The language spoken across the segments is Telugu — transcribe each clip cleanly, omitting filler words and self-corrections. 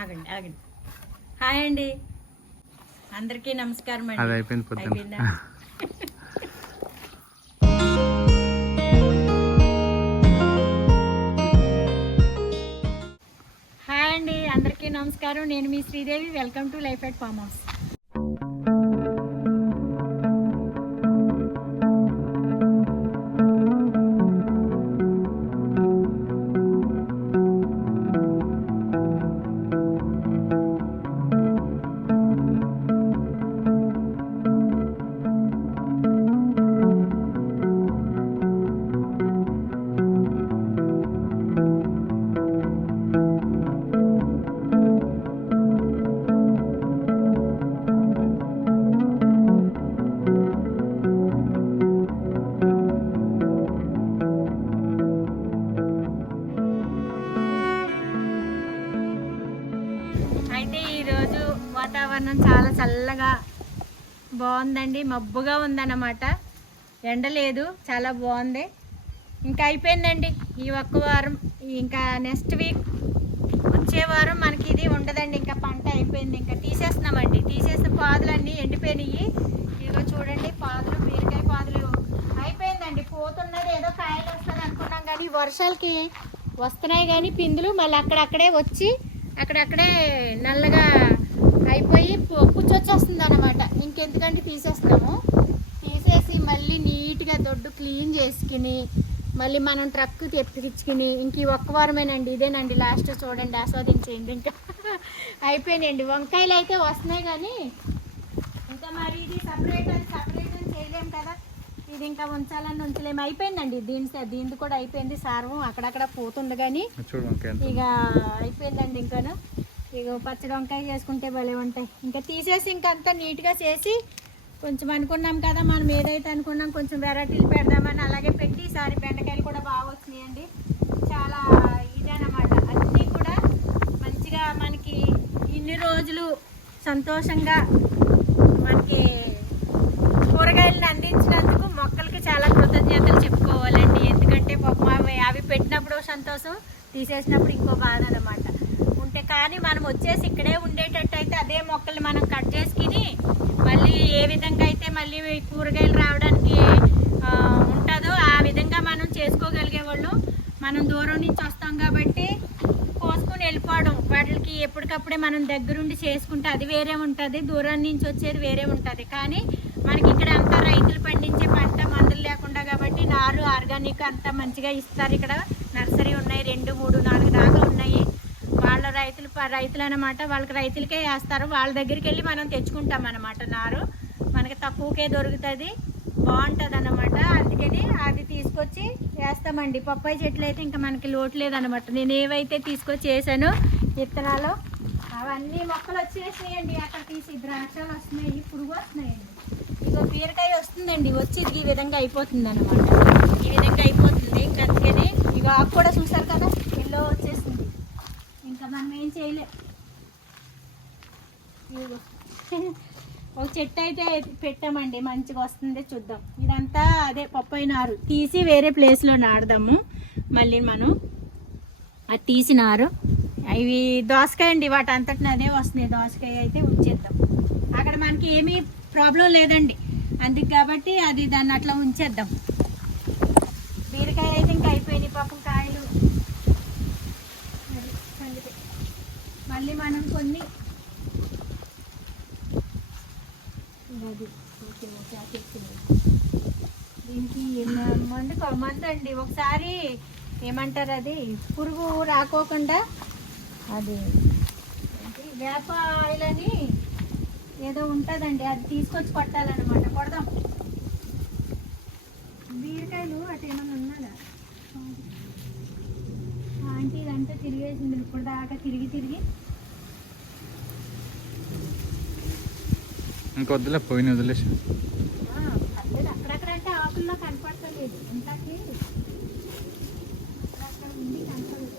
ఆగండి ఆగండి. హాయ్ అండి, అందరికీ నమస్కారం అండి. అది అయిపోయింది పొద్దున్న. అయిపోయిందా? హాయ్ అండి, అందరికీ నమస్కారం. నేను మీ Sridevi. Welcome to life at farm house. అయితే ఈరోజు వాతావరణం చాలా చల్లగా బాగుందండి. మబ్బుగా ఉందన్నమాట, ఎండ లేదు, చాలా బాగుంది. ఇంకా అయిపోయిందండి ఈ ఒక్క వారం. ఇంకా నెక్స్ట్ వీక్ వచ్చే వారం మనకి ఇది ఉండదండి. ఇంకా పంట అయిపోయింది, ఇంకా తీసేస్తున్నామండి. తీసేసిన పాదులన్నీ ఎండిపోయినాయి. ఇదిగో చూడండి, పాదులు, బీరకాయ పాదులు అయిపోయిందండి. పోతున్నది, ఏదో కాయలు వస్తుంది అనుకున్నాం కానీ వర్షాలకి వస్తున్నాయి కానీ పిందులు మళ్ళీ అక్కడక్కడే వచ్చి అక్కడక్కడే నల్లగా అయిపోయి పుచ్చొచ్చేస్తుంది అనమాట. ఇంకెందుకంటే తీసేస్తున్నాము. తీసేసి మళ్ళీ నీట్గా దొడ్డు క్లీన్ చేసుకుని మళ్ళీ మనం ట్రక్ తెప్పించుకుని ఇంక ఈ ఒక్క వారమేనండి. ఇదేనండి లాస్ట్. చూడండి, ఆస్వాదించేయండి. ఇంకా అయిపోయినాయండి. వంకాయలు అయితే వస్తున్నాయి కానీ ఇంకా మరి ఇది సపరేట్ అని చేయలేము కదా. ఇది ఇంకా ఉంచాలని ఉంచలేము. అయిపోయిందండి దీనిది కూడా అయిపోయింది. సార్వం అక్కడక్కడ పోతుంది కానీ ఇక అయిపోయిందండి. ఇంకాను ఇక పచ్చడి వంకాయ చేసుకుంటే భలే ఉంటాయి. ఇంకా తీసేసి ఇంకంతా నీట్గా చేసి కొంచెం అనుకున్నాం కదా మనం ఏదైతే అనుకున్నాం కొంచెం వెరైటీలు పెడదామని అలాగే పెట్టి ఈసారి బెండకాయలు కూడా బాగా వచ్చినాయండి. చాలా ఇదన్నమాట. అన్నీ కూడా మంచిగా మనకి ఇన్ని రోజులు సంతోషంగా మనకి కూరగాయలను అందించినందుకు మొక్కలకి చాలా కృతజ్ఞతలు చెప్పుకోవాలండి. ఎందుకంటే పాపం అవి పెట్టినప్పుడు సంతోషం, తీసేసినప్పుడు ఇంకో బాధ అనమాట ఉంటే. కానీ మనం వచ్చేసి ఇక్కడే ఉండేటట్టు అయితే అదే మొక్కలు మనం కట్ చేసుకుని మళ్ళీ ఏ విధంగా అయితే మళ్ళీ కూరగాయలు రావడానికి ఉంటుందో ఆ విధంగా మనం చేసుకోగలిగే వాళ్ళు. మనం దూరం నుంచి వస్తాం కాబట్టి కోసుకొని వెళ్ళిపోవడం, వాటికి ఎప్పటికప్పుడే మనం దగ్గరుండి చేసుకుంటే అది వేరే ఉంటుంది, దూరం నుంచి వచ్చేది వేరే ఉంటుంది. కానీ మనకి ఇక్కడ అంతా రైతులు పండించే పంట మందులు లేకుండా కాబట్టి నారు ఆర్గానిక్ అంతా మంచిగా ఇస్తారు. ఇక్కడ నర్సరీ ఉన్నాయి, 2, 3, 4 దాకా ఉన్నాయి. వాళ్ళ రైతులు అన్నమాట. వాళ్ళకి రైతులకే వేస్తారు. వాళ్ళ దగ్గరికి వెళ్ళి మనం తెచ్చుకుంటాం అన్నమాట. నారు మనకి తక్కువకే దొరుకుతుంది, బాగుంటుంది అన్నమాట. అందుకని అది తీసుకొచ్చి వేస్తామండి. పప్పాయి చెట్లు అయితే ఇంకా మనకి లోటు లేదనమాట. నేను ఏవైతే తీసుకొచ్చి వేసానో విత్తనాలు అవన్నీ మొక్కలు వచ్చేసినాయండి. అక్కడ తీసి ద్రాక్షలు వస్తున్నాయి, పురుగు వస్తున్నాయండి. ఇగో బీరకాయ వస్తుందండి, వచ్చి ఈ విధంగా అయిపోతుంది అనమాట. ఈ విధంగా అయిపోతుంది. ఇంకా అందుకని ఇక ఆకు కూడా చూసారు కదా, ఎల్లో వచ్చేసింది. ఇంకా మనం ఏం చేయలేం. ఒక చెట్టు అయితే పెట్టామండి, మంచిగా వస్తుంది, చూద్దాం. ఇదంతా అదే పప్పాయి నారు తీసి వేరే ప్లేస్లో నాడదాము. మళ్ళీ మనం అది తీసినారు. ఇవి దోసకాయ అండి, వాటి అంతటిని అదే వస్తున్నాయి. దోసకాయ అయితే ఉంచేద్దాం. అక్కడ మనకి ఏమీ ప్రాబ్లం లేదండి అందుకు కాబట్టి అది దాన్ని అట్లా ఉంచేద్దాం. బీరకాయ అయితే ఇంకా అయిపోయినాయి పాపం కాయలు. మళ్ళీ మనం కొన్ని దీనికి మందు అండి. ఒకసారి ఏమంటారు అది పురుగు రాకోకుండా అది వేప ఆయిల్ అని ఏదో ఉంటుందండి, అది తీసుకొచ్చి కొట్టాలన్నమాట. కొడదాం. బీరకాయలు అటు ఏమన్నా ఉన్నాడా ఆంటీ? ఇదంతా తిరిగేసింది ఇప్పుడు దాకా, తిరిగి ఇంకొద్దులే, పోయిన వదిలేసి. పర్లేదు, అక్కడక్కడ అంటే ఆకుల్లో కనపడతలేదు. ఇంతకీ అక్కడ ఉంది, కనపడలేదు.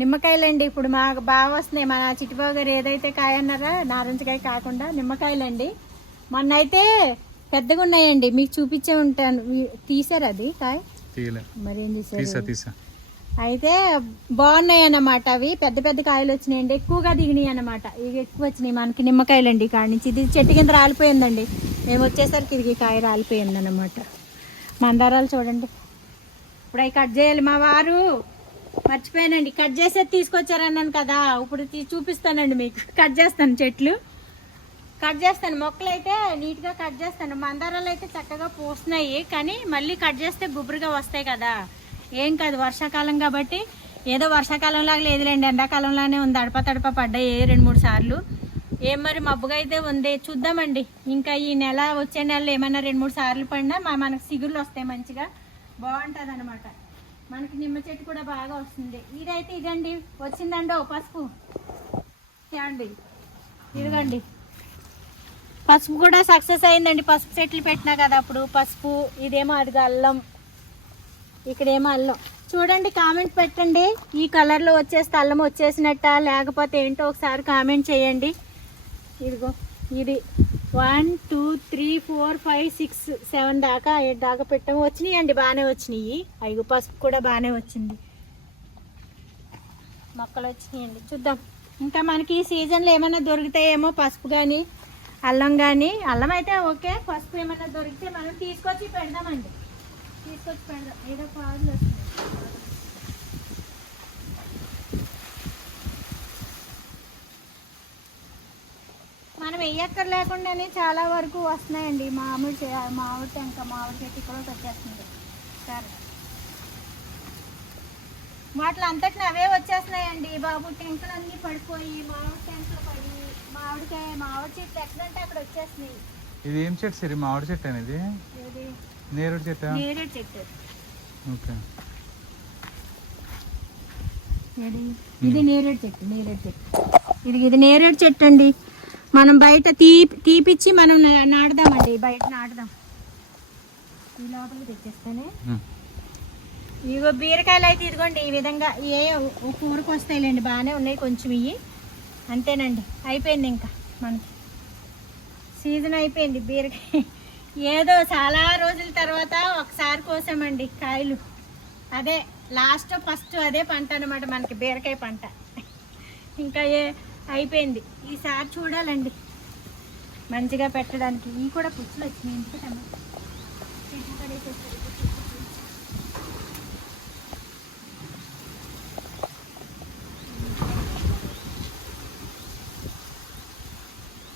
నిమ్మకాయలండి ఇప్పుడు మాకు బాగా వస్తున్నాయి. మన చిట్టుబాబు గారు ఏదైతే కాయ అన్నారా నారింజకాయ కాకుండా నిమ్మకాయలండి. మొన్న అయితే పెద్దగా ఉన్నాయండి, మీకు చూపించే ఉంటాను. తీసారు అది కాయ మరి ఏం చేశారు? అయితే బాగున్నాయి అన్నమాట. అవి పెద్ద పెద్ద కాయలు వచ్చినాయండి, ఎక్కువగా దిగినాయి అన్నమాట. ఇవి ఎక్కువ వచ్చినాయి మనకి నిమ్మకాయలండి. కాడి నుంచి ఇది చెట్టు కింద రాలిపోయిందండి. మేము వచ్చేసరికి ఇది కాయ రాలిపోయింది అన్నమాట. మందారాలు చూడండి. ఇప్పుడు అవి కట్ చేయాలి. మా వారు మర్చిపోయానండి, కట్ చేసేది తీసుకొచ్చారన్నాను కదా. ఇప్పుడు చూపిస్తానండి మీకు. కట్ చేస్తాను, చెట్లు కట్ చేస్తాను, మొక్కలు అయితే నీట్గా కట్ చేస్తాను. మందారాలు అయితే చక్కగా పూస్తున్నాయి, కానీ మళ్ళీ కట్ చేస్తే గుబురుగా వస్తాయి కదా. ఏం కాదు, వర్షాకాలం కాబట్టి. ఏదో వర్షాకాలంలాగా లేదులేండి, ఎండాకాలంలానే ఉంది. తడప పడ్డాయి 2-3 సార్లు. ఏం మరి మబ్బుగా అయితే ఉంది, చూద్దామండి. ఇంకా ఈ నెల వచ్చే నెలలో ఏమన్నా 2-3 సార్లు పడినా మనకు సిగుళ్ళు వస్తాయి, మంచిగా బాగుంటుంది అనమాట. మనకి నిమ్మ చెట్టు కూడా బాగా వస్తుంది. ఇదైతే ఇదండి వచ్చిందండి పసుపు. అండి ఇదిగండి పసుపు కూడా సక్సెస్ అయిందండి. పసుపు చెట్లు పెట్టినా కదా అప్పుడు పసుపు. ఇదేమో అదిగా అల్లం, ఇక్కడేమో అల్లం. చూడండి, కామెంట్ పెట్టండి. ఈ కలర్లో వచ్చేస్తే అల్లం వచ్చేసినట్ట లేకపోతే ఏంటో ఒకసారి కామెంట్ చేయండి. ఇదిగో ఇది 1 2 3 4 5 6 7 దాకా 8 దాకా పెట్టాము. వచ్చినాయి అండి, బాగానే వచ్చినాయి. అయ్యో పసుపు కూడా బాగానే వచ్చింది, మొక్కలు వచ్చినాయండి. చూద్దాం ఇంకా మనకి ఈ సీజన్లో ఏమైనా దొరుకుతాయేమో, పసుపు కానీ అల్లం కానీ. అల్లం అయితే ఓకే, పసుపు ఏమైనా దొరికితే మనం తీసుకొచ్చి పెడదామండి. తీసుకొచ్చి పెడదాం. ఏదో పాదులు వస్తుంది. మనం వెయ్యక్కర్ లేకుండానే చాలా వరకు వస్తున్నాయండి. మామిడి టెంక, మామిడి చెట్టు కూడా వచ్చేస్తుంది. సరే, వాటిలో అంతటిని అవే వచ్చేస్తున్నాయండి బాబు. టెంకలన్నీ పడిపోయి మామిడి టెంకలు పడి మామిడి చెట్లు ఎక్కడంటే అక్కడ వచ్చేస్తున్నాయి. ఇది ఏం చెట్టు సరే? మామిడి చెట్టు అనేది నేరేడు చెట్టు. నేరేడు చెట్టు. ఓకే, ఇది నేరేడు చెట్టు. ఇది నేరేడు చెట్టు అండి. మనం బయట తీపిచ్చి మనం నాటుదామండి, బయట నాటుదాం. ఈ లోపలికి తెచ్చేస్తానే. ఇగో బీరకాయలు అయితే ఇదిగోండి ఈ విధంగా కూరకు వస్తాయిలేండి, బాగానే ఉన్నాయి. కొంచెం ఇవి అంతేనండి, అయిపోయింది. ఇంకా మనకి సీజన్ అయిపోయింది బీరకాయ. ఏదో చాలా రోజుల తర్వాత ఒకసారి కోసామండి కాయలు. అదే ఫస్ట్ అదే పంట అనమాట మనకి, బీరకాయ పంట. ఇంకా అయిపోయింది. ఈసారి చూడాలండి మంచిగా పెట్టడానికి. ఇవి కూడా పుచ్చులు వచ్చినాయి. ఎందుకంటే చెట్లు పడేసేసరికి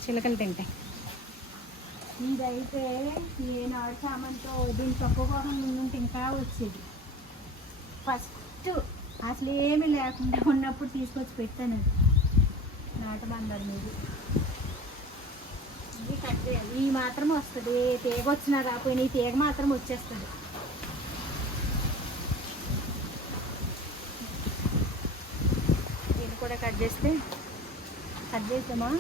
చిలకలు తింటాయి. ఇదైతే ఏనాడు సామంతో దీని తక్కువ కోసం ముందుంటే ఇంకా వచ్చేది. ఫస్ట్ అసలు ఏమీ లేకుండా ఉన్నప్పుడు తీసుకొచ్చి పెట్టాను. నాటమందరు మీరు ఇది కట్ చేయాలి. ఈ మాత్రం వస్తుంది, తీగ వచ్చినా రాకపోయినా ఈ తీగ మాత్రం వచ్చేస్తుంది. దీన్ని కూడా కట్ చేద్దామా?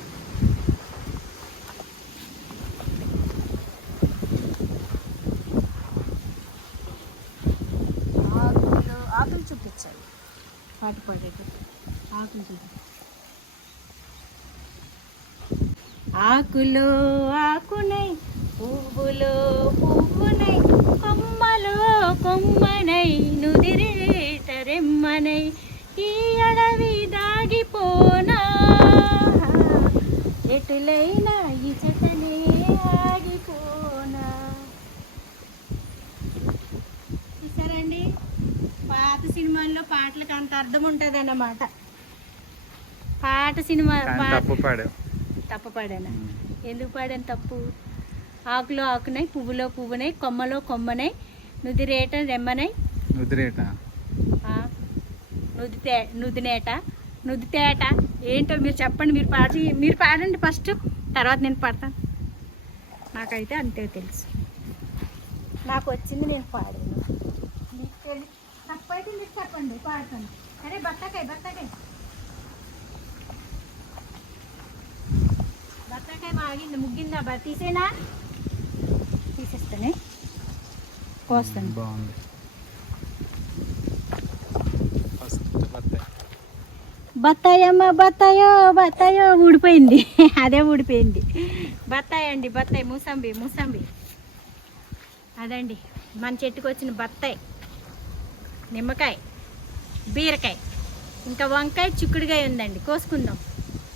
ఆకులు చూపించాలి, పాటు పడేది ఆకులు చూపించాలి. ఆకులో ఆకునై, పువ్వులో పువ్వునై, కొమ్మలో కొమ్మనై, నుదిరేట రెమ్మనై, ఈ అడవి దాగిపోనా, ఎటులైనా ఈ చెతనే ఆగిపోనా. చూసారండి, పాత సినిమాల్లో పాటలకు అంత అర్థం ఉంటుంది అన్నమాట. పాట సినిమా తప్పు పాడానా? ఎందుకు పాడాను తప్పు? ఆకులో ఆకునై, పువ్వులో పువ్వునై, కొమ్మలో కొమ్మనై, నుదిరేట రెమ్మనై, నుదితేట ఏంటో మీరు చెప్పండి. మీరు పాడండి ఫస్ట్, తర్వాత నేను పాడతాను. నాకైతే అంతే తెలుసు, నాకు వచ్చింది నేను పాడాను. తప్పైతే మీరు చెప్పండి, పాడతాను. అరే బత్తాకాయ మాగింది, ముగ్గిందా? తీసేనా? తీసేస్తానే, కోస్తాను. బాగుంది. ఫస్ట్ బత్తాయమ్మ బత్తాయో బత్తాయో ఊడిపోయింది. అదే ఊడిపోయింది. బత్తాయి అండి, బత్తాయి, మూసంబి మూసంబి. అదండి మన చెట్టుకు వచ్చిన బత్తాయి, నిమ్మకాయ, బీరకాయ, ఇంకా వంకాయ, చిక్కుడుకాయ ఉందండి. కోసుకుందాం,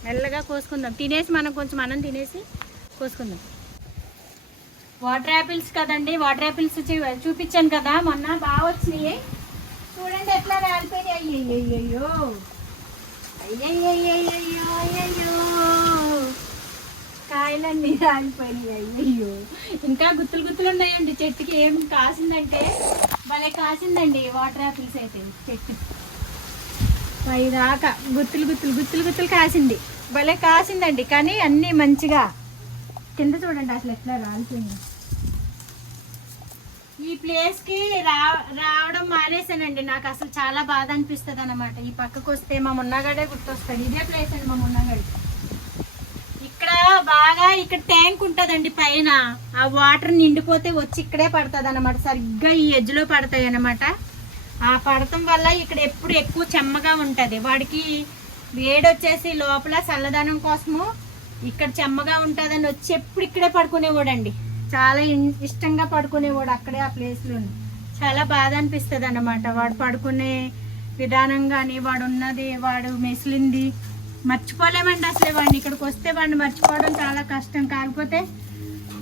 మెల్లగా కోసుకుందాం. తినేసి మనం కొంచెం అన్నం తినేసి కోసుకుందాం. వాటర్ యాపిల్స్ కదండి, వాటర్ యాపిల్స్ చూపించాను కదా మొన్న, బాగా వచ్చినాయి. చూడండి ఎట్లా రాలిపోయినాయి. అయ్యయ్యో అయ్యయ్యో అయ్యయ్యో, కాయలన్నీ రాలిపోయినాయి. అయ్యయ్యో, ఇంకా గుత్తులు గుత్తులు ఉన్నాయండి చెట్టుకి. ఏం కాసిందంటే భలే కాసిందండి వాటర్ యాపిల్స్ అయితే. చెట్టు పైదాకా గుత్తులు గుత్తులు గుత్తులు గుత్తులు కాసింది. భలే కాసిందండి, కానీ అన్నీ మంచిగా. కింద చూడండి అసలు ఎట్లా రాలిపోయింది. ఈ ప్లేస్కి రావడం మానేసానండి. నాకు అసలు చాలా బాధ అనిపిస్తుంది అన్నమాట. ఈ పక్కకు వస్తే మా మున్నగాడే గుర్తొస్తాడు. ఇదే ప్లేస్ అండి మా మున్నగాడు. ఇక్కడ బాగా ఇక్కడ ట్యాంక్ ఉంటుందండి పైన. ఆ వాటర్ నిండిపోతే వచ్చి ఇక్కడే పడుతుంది అన్నమాట. సరిగ్గా ఈ ఎడ్జ్లో పడతాయి అన్నమాట. ఆ పడటం వల్ల ఇక్కడ ఎప్పుడు ఎక్కువ చెమ్మగా ఉంటుంది. వాడికి వేడి వచ్చేసి లోపల చల్లదనం కోసము ఇక్కడ చెమ్మగా ఉంటుందని వచ్చి ఎప్పుడు ఇక్కడే పడుకునేవాడండి. చాలా ఇష్టంగా పడుకునేవాడు అక్కడే ఆ ప్లేస్లో. చాలా బాధ అనిపిస్తుంది అన్నమాట. వాడు పడుకునే విధానం కానీ, వాడు ఉన్నది, వాడు మెసిలింది మర్చిపోలేమండి అసలు. వాడిని ఇక్కడికి వస్తే వాడిని మర్చిపోవడం చాలా కష్టం. కాకపోతే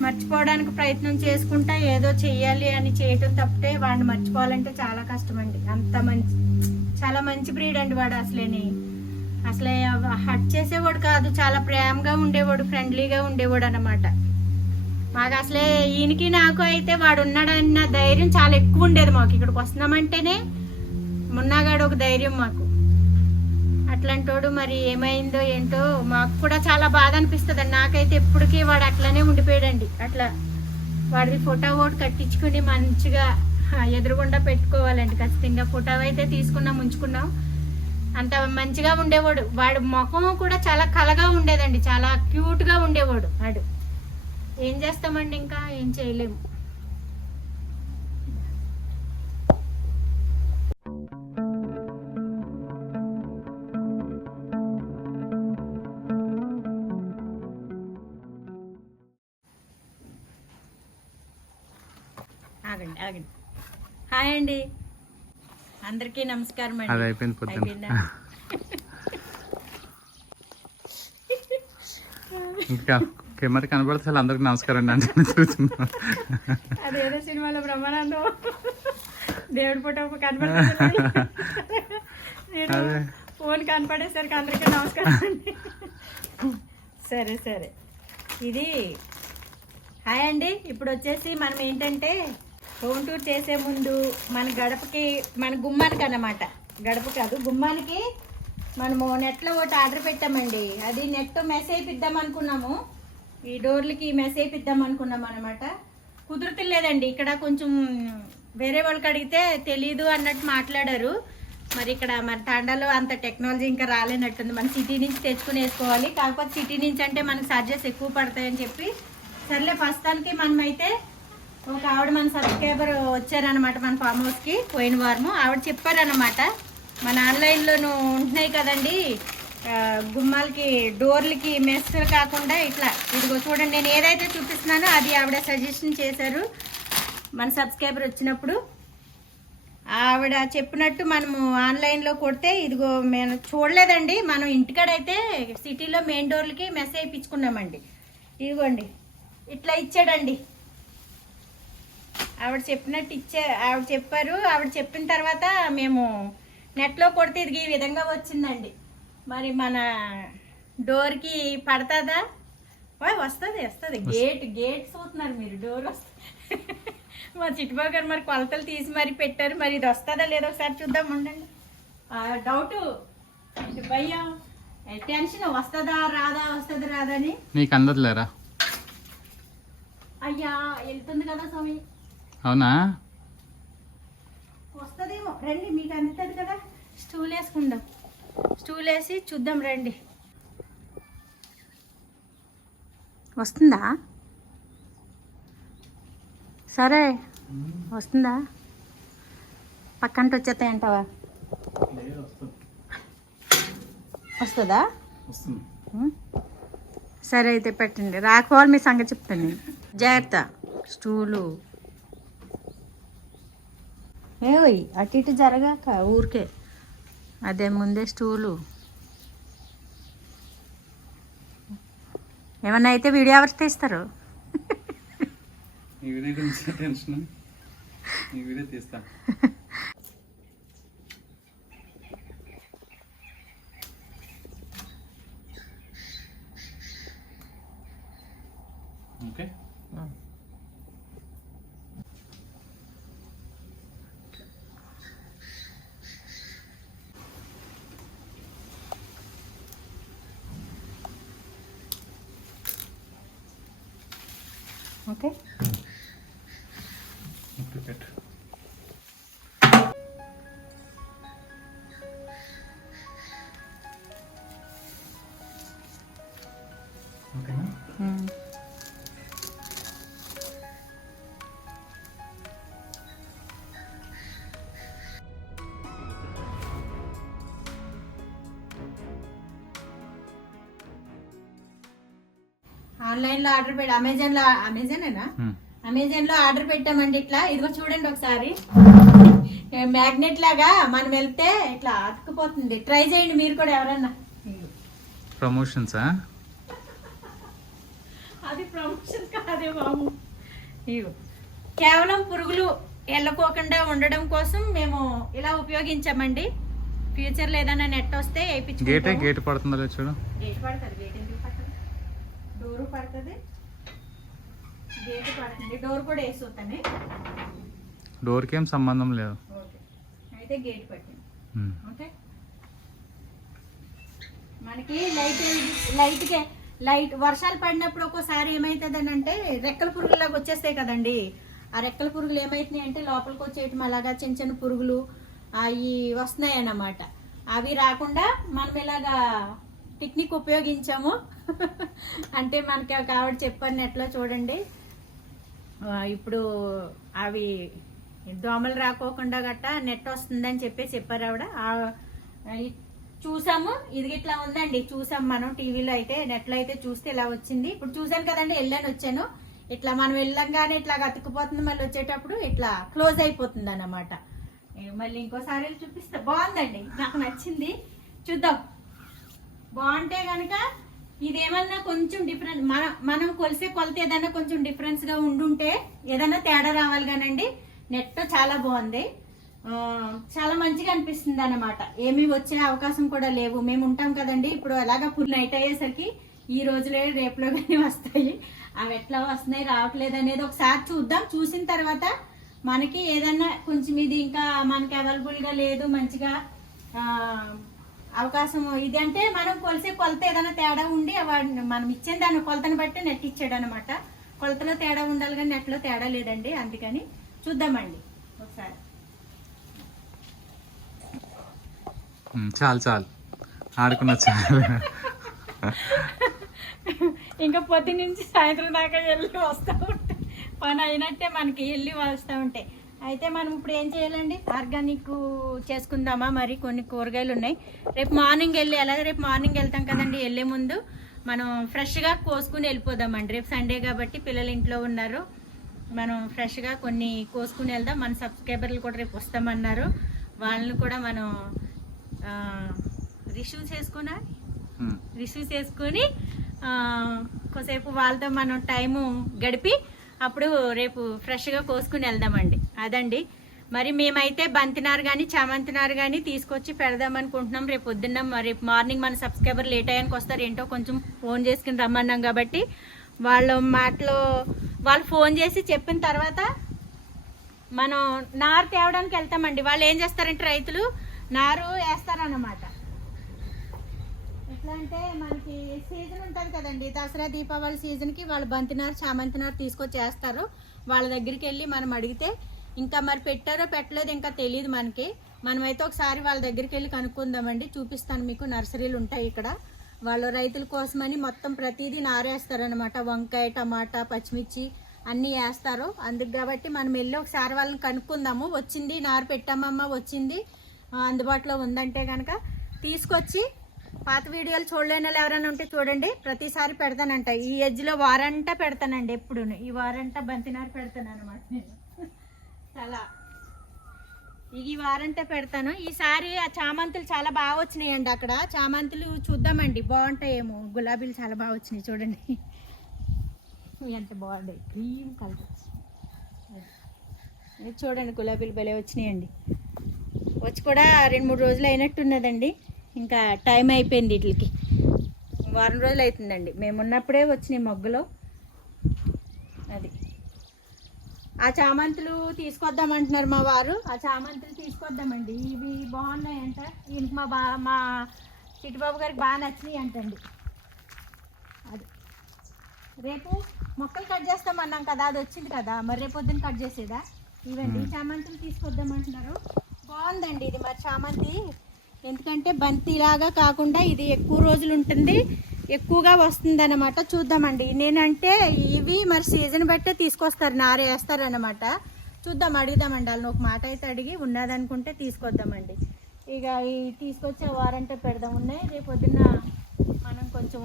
మర్చిపోవడానికి ప్రయత్నం చేసుకుంటా ఏదో చెయ్యాలి అని చేయటం తప్పితే వాడిని మర్చిపోవాలంటే చాలా కష్టం అండి. అంత మంచి, చాలా మంచి బ్రీడ్ అండి వాడు. అసలే హట్ చేసేవాడు కాదు, చాలా ప్రేమగా ఉండేవాడు, ఫ్రెండ్లీగా ఉండేవాడు అన్నమాట. మాకు అసలే ఈయనకి నాకు అయితే వాడు ఉన్నాడన్న ధైర్యం చాలా ఎక్కువ ఉండేది మాకు. ఇక్కడికి వస్తున్నామంటేనే మున్నాగాడు ఒక ధైర్యం మాకు. అట్లాంటోడు మరి ఏమైందో ఏంటో మాకు కూడా చాలా బాధ అనిపిస్తుంది. నాకైతే ఎప్పటికీ వాడు అట్లానే ఉండిపోయాడండి. అట్లా వాడిది ఫోటో ఒకటి కట్టించుకుని మంచిగా ఎదురుగుండా పెట్టుకోవాలండి ఖచ్చితంగా. ఫోటో అయితే తీసుకున్నాం, ఉంచుకున్నాం. అంత మంచిగా ఉండేవాడు. వాడు ముఖం కూడా చాలా కలగా ఉండేదండి, చాలా క్యూట్గా ఉండేవాడు వాడు. ఏం చేస్తామండి, ఇంకా ఏం చేయలేము. ఆగండి ఆగండి. హాయ్ అండి అందరికీ, నమస్కారం అండి. అయిపోయిందా? ఇంకా కెమెరా కనబడితే అందరికి నమస్కారం అండి అంటే చూస్తున్నాం. అదేదో సినిమాలో బ్రహ్మానందం దేవుడి ఫోటో కనపడుతుంది, ఫోన్ కనపడేసరికి అందరికీ నమస్కారం అండి. సరే సరే, ఇది హాయ్ అండి. ఇప్పుడు వచ్చేసి మనం ఏంటంటే హోమ్ టూర్ చేసే ముందు మన గడపకి, మన గుమ్మానికి అన్నమాట, గడప కాదు గుమ్మానికి మనము నెట్లో ఒకటి ఆర్డర్ పెట్టామండి. అది నెట్ మెస్ వేయిద్దాం అనుకున్నాము, ఈ డోర్లకి మెస్ వేయిద్దాం అనుకున్నాం అనమాట. కుదురుతులేదండి. ఇక్కడ కొంచెం వేరే వాళ్ళకి అడిగితే తెలీదు అన్నట్టు మాట్లాడారు. మరి ఇక్కడ మరి తాండాలో అంత టెక్నాలజీ ఇంకా రాలేనట్టుంది. మన సిటీ నుంచి తెచ్చుకుని వేసుకోవాలి. కాకపోతే సిటీ నుంచి అంటే మనకు ఛార్జెస్ ఎక్కువ పడతాయని చెప్పి సర్లే ప్రస్తుతానికి మనమైతే ఒక ఆవిడ మన సబ్స్క్రైబర్ వచ్చారనమాట మన ఫామ్ హౌస్కి పోయిన వారము. ఆవిడ చెప్పారనమాట, మన ఆన్లైన్లోనూ ఉంటున్నాయి కదండి గుమ్మాలకి డోర్లకి మెస్ కాకుండా ఇట్లా, ఇదిగో చూడండి నేను ఏదైతే చూపిస్తున్నానో అది ఆవిడ సజెషన్ చేశారు మన సబ్స్క్రైబర్ వచ్చినప్పుడు. ఆవిడ చెప్పినట్టు మనము ఆన్లైన్లో కొడితే, ఇదిగో మేము చూడలేదండి, మనం ఇంటికాడైతే సిటీలో మెయిన్ డోర్లకి మెస్ వేయించుకున్నామండి. ఇదిగోండి ఇట్లా ఇచ్చాడండి. ఆవిడ చెప్పినట్టు ఆవిడ చెప్పారు. ఆవిడ చెప్పిన తర్వాత మేము నెట్లో కొడితే ఇది ఈ విధంగా వచ్చిందండి. మరి మన డోర్కి పడుతుందా? వస్తుంది వస్తుంది. గేట్ చూస్తున్నారు మీరు, డోర్ వస్తుంది. మా చిట్టుబాబు మరి కొలతలు తీసి మరి పెట్టారు. మరి ఇది వస్తుందా లేదో ఒకసారి చూద్దాం ఉండండి. డౌట్ భయ్యా, టెన్షన్ వస్తుందా రాదా, వస్తుంది రాదా అని. నీకు అందదులేరా? అయ్యా వెళ్తుంది కదా స్వామి. అవునా? వస్తుందేమో రండి, మీకు అందుతుంది కదా. స్టూల్ వేసుకుందాం, స్టూల్ వేసి చూద్దాం రండి. వస్తుందా? సరే వస్తుందా? పక్కంట వచ్చేస్తాయంటావా? వస్తుందా? వస్తుంది. సరే అయితే పెట్టండి. రాకపోవాలి మీ సంగతి చెప్తాను నేను. జాగ్రత్త. స్టూలు ఏవోయ్ అటు ఇటు జరగాక ఊరికే. అదే ముందే స్టూలు. ఏమన్నా అయితే వీడియో ఎవరు తీస్తారు? ఈ వీడియో గురించి టెన్షన్. ఈ వీడియో తీస్తా. ఓకే. ఓకే ఓకే పెట్టు. ఓకేనా? ఆన్లైన్లో ఆర్డర్ పెట్టి అమెజానేనా? అమెజాన్లో ఆర్డర్ పెట్టామండి. ఇట్లా ఇదిగో చూడండి ఒకసారి. మ్యాగ్నెట్ లాగా మనం వెళ్తే ఇట్లా అతుక్కుపోతుంది. ట్రై చేయండి మీరు కూడా ఎవరన్నా. ప్రమోషన్సా? అది ప్రమోషన్ కాదే బాబు. ఇగో కేవలం పురుగులు వెళ్ళకోకుండా ఉండడం కోసం మేము ఇలా ఉపయోగించామండి. ఫ్యూచర్లో ఏదైనా నెట్ వస్తే గేట్ పడుతుందో చూడు. గేట్ పడుతుంది. గేట్ ఎందుకు పడుతుంది? డోరు పడుతుంది. గేట్ పడుతుంది. డోర్ కూడా వేసుతానే. డోర్కి ఏం సంబంధం లేదు. ఓకే అయితే గేట్ పట్టింది. ఓకే మనకి లైట్ వర్షాలు పడినప్పుడు ఒక్కోసారి ఏమవుతుంది అంటే రెక్కల పురుగులాగా వచ్చేస్తాయి కదండి. ఆ రెక్కల పురుగులు ఏమవుతున్నాయి అంటే లోపలికి వచ్చేయటం అలాగా చిన్న చిన్న పురుగులు అవి వస్తున్నాయి అన్నమాట. అవి రాకుండా మనం ఇలాగా టెక్నిక్ ఉపయోగించాము. అంటే మనకి ఒక ఆవిడ చెప్పారు నెట్లో చూడండి. ఇప్పుడు అవి దోమలు రాకోకుండా గట్టా నెట్ వస్తుందని చెప్పారు ఆవిడ. చూసాము. ఇది ఇట్లా ఉందండి. చూసాం మనం టీవీలో అయితే. నెట్లో అయితే చూస్తే ఇలా వచ్చింది. ఇప్పుడు చూసాను కదండి, వెళ్ళాను వచ్చాను. ఇట్లా మనం వెళ్ళంగానే ఇట్లా అతుక్కుపోతుంది. మళ్ళీ వచ్చేటప్పుడు ఇట్లా క్లోజ్ అయిపోతుంది అన్నమాట. మళ్ళీ ఇంకోసారి చూపిస్తా. బాగుందండి, నాకు నచ్చింది. చూద్దాం. బాగుంటే కనుక ఇదేమన్నా కొంచెం డిఫరెంట్, మనం కొలిసే కొలత ఏదైనా కొంచెం డిఫరెన్స్ గా ఉండుంటే ఏదైనా తేడా రావాలి కానండి. నెట్ చాలా బాగుంది. చాలా మంచిగా అనిపిస్తుంది అన్నమాట. ఏమీ వచ్చే అవకాశం కూడా లేవు. మేము ఉంటాం కదండి. ఇప్పుడు ఎలాగా ఫుల్ నైట్ అయ్యేసరికి ఈ రోజులే రేపులో కానీ వస్తాయి. అవి ఎట్లా వస్తున్నాయి రావట్లేదు అనేది ఒకసారి చూద్దాం. చూసిన తర్వాత మనకి ఏదన్నా కొంచెం ఇది ఇంకా మనకి అవైలబుల్గా లేదు మంచిగా అవకాశం ఇది అంటే మనం కొలిసే కొలత ఏదైనా తేడా ఉండి మనం ఇచ్చిన దాని కొలతను బట్టి నెట్ ఇచ్చాడు అనమాట. కొలతలో తేడా ఉండాలి కానీ నెట్లో తేడా లేదండి. అందుకని చూద్దామండి ఒకసారి. చాలు ఆడుకున్న చాలు. ఇంకా పొద్దు నుంచి సాయంత్రం దాకా వెళ్ళి వస్తూ ఉంటాయి. పని అయినట్టే మనకి వెళ్ళి వస్తూ ఉంటాయి. అయితే మనం ఇప్పుడు ఏం చేయాలండి, ఆర్గానిక్ చేసుకుందామా? మరి కొన్ని కూరగాయలు ఉన్నాయి. రేపు మార్నింగ్ వెళ్ళి అలాగే రేపు మార్నింగ్ వెళ్తాం కదండి. వెళ్ళే ముందు మనం ఫ్రెష్గా కోసుకుని వెళ్ళిపోదామండి. రేపు సండే కాబట్టి పిల్లలు ఇంట్లో ఉన్నారు. మనం ఫ్రెష్గా కొన్ని కోసుకుని వెళ్దాం. మన సబ్స్క్రైబర్లు కూడా రేపు వస్తామన్నారు. వాళ్ళని కూడా మనం రిసీవ్ చేసుకొని కొద్దిసేపు వాళ్ళతో మనం టైము గడిపి అప్పుడు రేపు ఫ్రెష్గా కోసుకుని వెళ్దామండి. అదండి. మరి మేమైతే బంతినారు కానీ చామంతినారు కానీ తీసుకొచ్చి పెడదాం అనుకుంటున్నాం. రేపు పొద్దున్న రేపు మార్నింగ్ మన సబ్స్క్రైబర్ లేట్ అయ్యానికి వస్తారు. ఏంటో కొంచెం ఫోన్ చేసుకుని రమ్మన్నాం కాబట్టి వాళ్ళు ఫోన్ చేసి చెప్పిన తర్వాత మనం నారు తేవడానికి వెళ్తామండి. వాళ్ళు ఏం చేస్తారంటే రైతులు నారు వేస్తారన్నమాట. ఎట్లా అంటే మనకి సీజన్ ఉంటుంది కదండి, దసరా దీపావళి సీజన్కి వాళ్ళు బంతినారు చామంతినారు తీసుకొచ్చి వేస్తారు. వాళ్ళ దగ్గరికి వెళ్ళి మనం అడిగితే ఇంకా మరి పెట్టారో పెట్టలేదు ఇంకా తెలియదు మనకి. మనమైతే ఒకసారి వాళ్ళ దగ్గరికి వెళ్ళి కనుక్కుందామండి. చూపిస్తాను మీకు. నర్సరీలు ఉంటాయి ఇక్కడ. వాళ్ళు రైతుల కోసమని మొత్తం ప్రతిదీ నారేస్తారనమాట. వంకాయ, టమాటా, పచ్చిమిర్చి అన్నీ వేస్తారు. అందుకు కాబట్టి మనం వెళ్ళి ఒకసారి వాళ్ళని కనుక్కుందాము. వచ్చింది నారు పెట్టామమ్మ, వచ్చింది అందుబాటులో ఉందంటే కనుక తీసుకొచ్చి పాత వీడియోలు చూడలేని వాళ్ళు ఎవరైనా ఉంటే చూడండి, ప్రతిసారి పెడతానంట. ఈ ఎడ్జ్లో వారంతా పెడతానండి, ఎప్పుడు ఈ వారంతా బంతినారు పెడతాను అనమాట నేను. చాలా ఈ వారంతా పెడతాను. ఈసారి ఆ చామంతులు చాలా బాగా వచ్చినాయండి. అక్కడ చామంతులు చూద్దామండి, బాగుంటాయేమో. గులాబీలు చాలా బాగా వచ్చినాయి చూడండి, ఎంత బాగుంటాయి, గ్రీన్ కలర్. ఇది చూడండి, గులాబీలు భలే వచ్చినాయండి. వచ్చి కూడా 2-3 రోజులు అయినట్టున్నదండి. ఇంకా టైం అయిపోయింది వీటికి, వారం రోజులు అవుతుందండి. మేము ఉన్నప్పుడే వచ్చినాయి మొగ్గలు. అది ఆ చామంతులు తీసుకొద్దామంటున్నారు మా వారు. ఆ చామంతులు తీసుకొద్దామండి, ఇవి బాగున్నాయంట. ఈయనకి మా చిట్టుబాబు గారికి బాగా నచ్చినాయి అంటండి. అది రేపు మొక్కలు కట్ చేస్తామన్నాం కదా, అది వచ్చింది కదా, మరి రేపు పొద్దున్న కట్ చేసేదా? ఇవండి చామంతులు తీసుకొద్దామంటున్నారు. బాగుందండి ఇది మరి చామంతి, ఎందుకంటే బంతిలాగా కాకుండా ఇది ఎక్కువ రోజులు ఉంటుంది, ఎక్కువగా వస్తుంది అనమాట. చూద్దామండి. నేనంటే ఇవి మరి సీజన్ బట్టే తీసుకొస్తారు, నారే వేస్తారనమాట. చూద్దాం, అడుగుదామండి వాళ్ళని. ఒక మాట అయితే అడిగి ఉన్నదనుకుంటే తీసుకొద్దామండి. ఇక ఈ తీసుకొచ్చే వారంటే పెడదాం. ఉన్నాయి రేపు పొద్దున్న మనం కొంచెం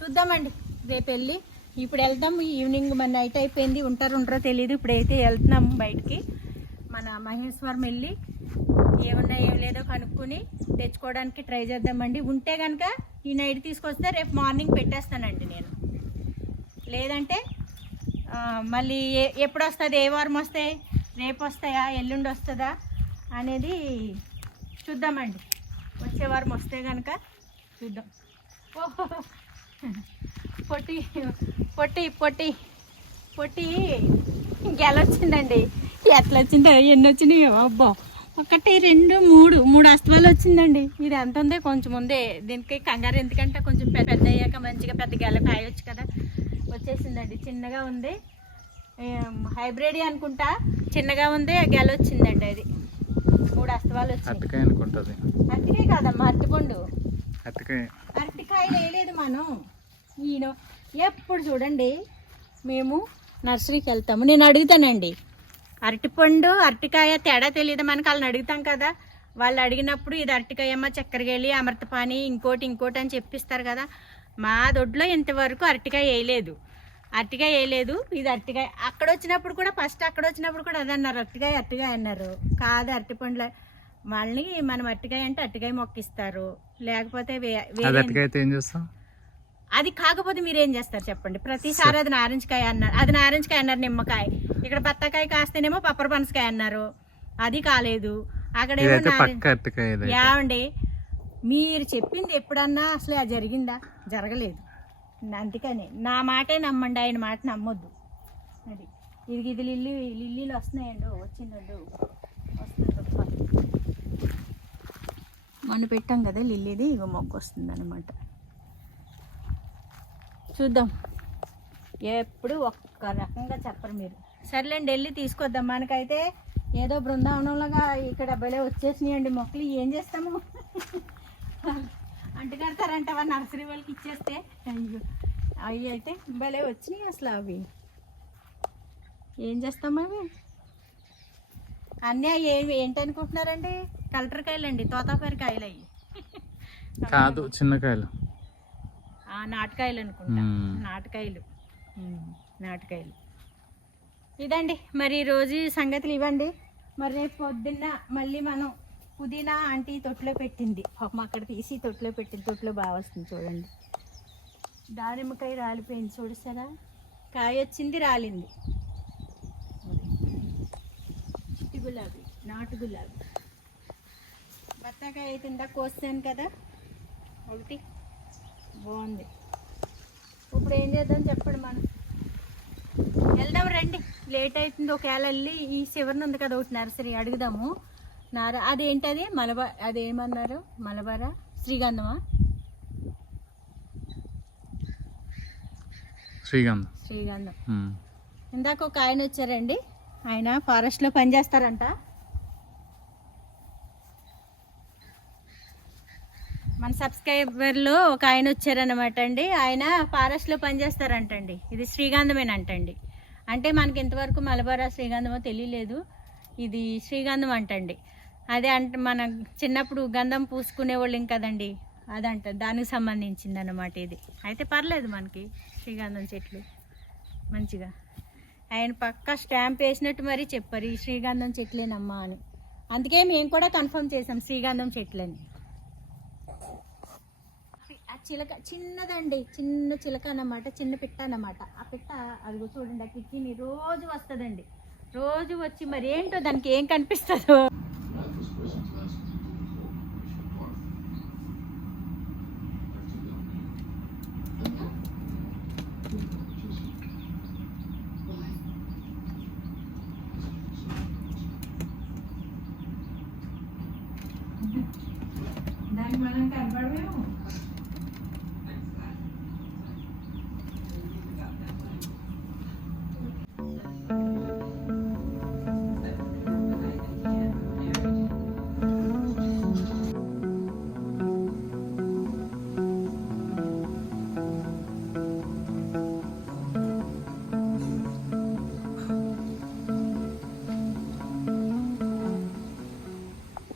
చూద్దామండి. రేపు వెళ్ళి ఇప్పుడు వెళ్తాం. ఈవినింగ్ మన నైట్ అయిపోయింది, ఉంటారో తెలియదు. ఇప్పుడైతే వెళ్తున్నాం బయటికి. మన మహేశ్వరం వెళ్ళి ఏమన్నా ఏం లేదో కనుక్కొని తెచ్చుకోవడానికి ట్రై చేద్దామండి. ఉంటే కనుక ఈ నైట్ తీసుకొస్తే రేపు మార్నింగ్ పెట్టేస్తానండి నేను. లేదంటే మళ్ళీ ఎప్పుడు వస్తుంది, ఏ వారం వస్తాయి, రేపు వస్తాయా, ఎల్లుండి వస్తుందా అనేది చూద్దామండి. వచ్చే వారం వస్తే కనుక చూద్దాం. ఓహో, పొట్టి పొట్టి పొట్టి పొట్టి గెలొచ్చిందండి. ఎట్లా వచ్చిందో, ఎన్ని వచ్చినాయో, అబ్బా 1 2 3 అస్తమాలు వచ్చిందండి. ఇది ఎంత ఉంది, కొంచెం ఉంది. దీనికి కంగారు ఎందుకంటే కొంచెం పెద్ద అయ్యాక మంచిగా పెద్ద గెల కాయవచ్చు కదా. వచ్చేసిందండి, చిన్నగా ఉంది, హైబ్రిడ్ అనుకుంటా, చిన్నగా ఉంది, గెల వచ్చిందండి. అది 3 అస్తమాలు వచ్చింది. అరటికాయ కాదమ్మా, అరటిపండు. అరటికాయలు వేయలేదు మనం. ఈయన ఎప్పుడు చూడండి మేము నర్సరీకి వెళ్తాము, నేను అడుగుతానండి. అరటిపండు అరటికాయ తేడా తెలియదు మనకి, వాళ్ళని అడుగుతాం కదా. వాళ్ళు అడిగినప్పుడు ఇది అరటికాయ అమ్మ, చక్కెరకేళి, అమృతపాణి, ఇంకోటి అని చెప్పిస్తారు కదా. మా దొడ్లో ఇంతవరకు అరటికాయ వేయలేదు, ఇది అరటికాయ. అక్కడ వచ్చినప్పుడు కూడా, ఫస్ట్ అక్కడ వచ్చినప్పుడు కూడా అదే అన్నారు, అరటికాయ అన్నారు. కాదు, అరటిపండ్ల వాళ్ళని మనం అరటికాయ అంటే అరటికాయ మొక్కిస్తారు, లేకపోతే అది కాకపోతే మీరేం చేస్తారు చెప్పండి. ప్రతిసారి అది నారింజకాయ అన్నారు, నిమ్మకాయ. ఇక్కడ బత్తాకాయ కాస్తేనేమో పప్పర పనసకాయ అన్నారు, అది కాలేదు. అక్కడేమో ఏమండి, మీరు చెప్పింది ఎప్పుడన్నా అసలు అది జరిగిందా? జరగలేదు. అందుకని నా మాటే నమ్మండి, ఆయన మాట నమ్మొద్దు. అది ఇది లిల్లీలు వస్తున్నాయండి, వచ్చిందండి, వస్తుంది. మొన్న పెట్టాం కదా లిల్లీది, ఇగో మొక్క వస్తుంది అనమాట. చూద్దాం, ఎప్పుడు ఒక్క రకంగా చెప్పరు మీరు. సర్లేండి, వెళ్ళి తీసుకొద్దాం. మనకైతే ఏదో బృందావనంలాగా ఇక్కడ భలే వచ్చేసినాయండి మొక్కలు. ఏం చేస్తాము, అంటుకడతారంట నర్సరీ వాళ్ళకి ఇచ్చేస్తే. అవి అయితే భలే వచ్చినాయి అసలు. అవి ఏం చేస్తాము, అవి అన్నీ ఏంటనుకుంటున్నారండి? కలెక్టర్ కాయలు అండి, తోతాపరి కాయలు. అవి కాదు, చిన్నకాయలు, నాటుకాయలు అనుకుంటా. నాటుకాయలు ఇదండి. మరి ఈరోజు సంగతులు ఇవ్వండి. మరి రేపు పొద్దున్న మళ్ళీ మనం పుదీనా ఆంటీ తొట్టులో పెట్టింది, అక్కడ తీసి తొట్టులో పెట్టింది. తొట్టులో బాగా వస్తుంది చూడండి. దానిమ్మకాయ రాలిపోయింది చూడసారా, కాయ వచ్చింది, రాలింది. చిట్టి గులాబీ, నాటు గులాబీ. బత్తాకాయ అయితే ఇందాక కోస్తాను కదా, ఒకటి బాగుంది. ఇప్పుడు ఏం చేద్దాం చెప్పండి, మనం వెళ్దాం రండి. లేట్ అవుతుంది, ఒకవేళ వెళ్ళి ఈ చివరిన ఉంది కదా ఒకటి నర్సరీ, అడుగుదాము. అదేంటది అదేమన్నారు, మలబారా, శ్రీగంధమా? శ్రీగంధం. ఇందాక ఒక ఆయన వచ్చారండి, ఆయన ఫారెస్ట్లో పనిచేస్తారంట. మన సబ్స్క్రైబర్లో ఒక ఆయన వచ్చారనమాట అండి. ఆయన ఫారెస్ట్లో పనిచేస్తారంటండి. ఇది శ్రీగంధమేనంటండి. అంటే మనకి ఇంతవరకు మలబారా శ్రీగంధమో తెలియలేదు, ఇది శ్రీగంధం అంటండి. అదే అంటే మన చిన్నప్పుడు గంధం పూసుకునేవాళ్ళం కదండి, అదంట దానికి సంబంధించింది అన్నమాట ఇది. అయితే పర్లేదు మనకి శ్రీగంధం చెట్లు మంచిగా. ఆయన పక్కా స్టాంప్ వేసినట్టు మరీ చెప్పారు ఈ శ్రీగంధం చెట్లేనమ్మా అని. అందుకే మేము కూడా కన్ఫర్మ్ చేసాం శ్రీగంధం చెట్లని. ఆ చిలక చిన్నదండి, చిన్న చిలక అన్నమాట, చిన్న పిట్ట అన్నమాట. ఆ పిట్ట అదిగో చూడండి, ఆ కిక్కిని రోజు వస్తుందండి. రోజు వచ్చి మరి ఏంటో దానికి ఏం కనిపిస్తుందో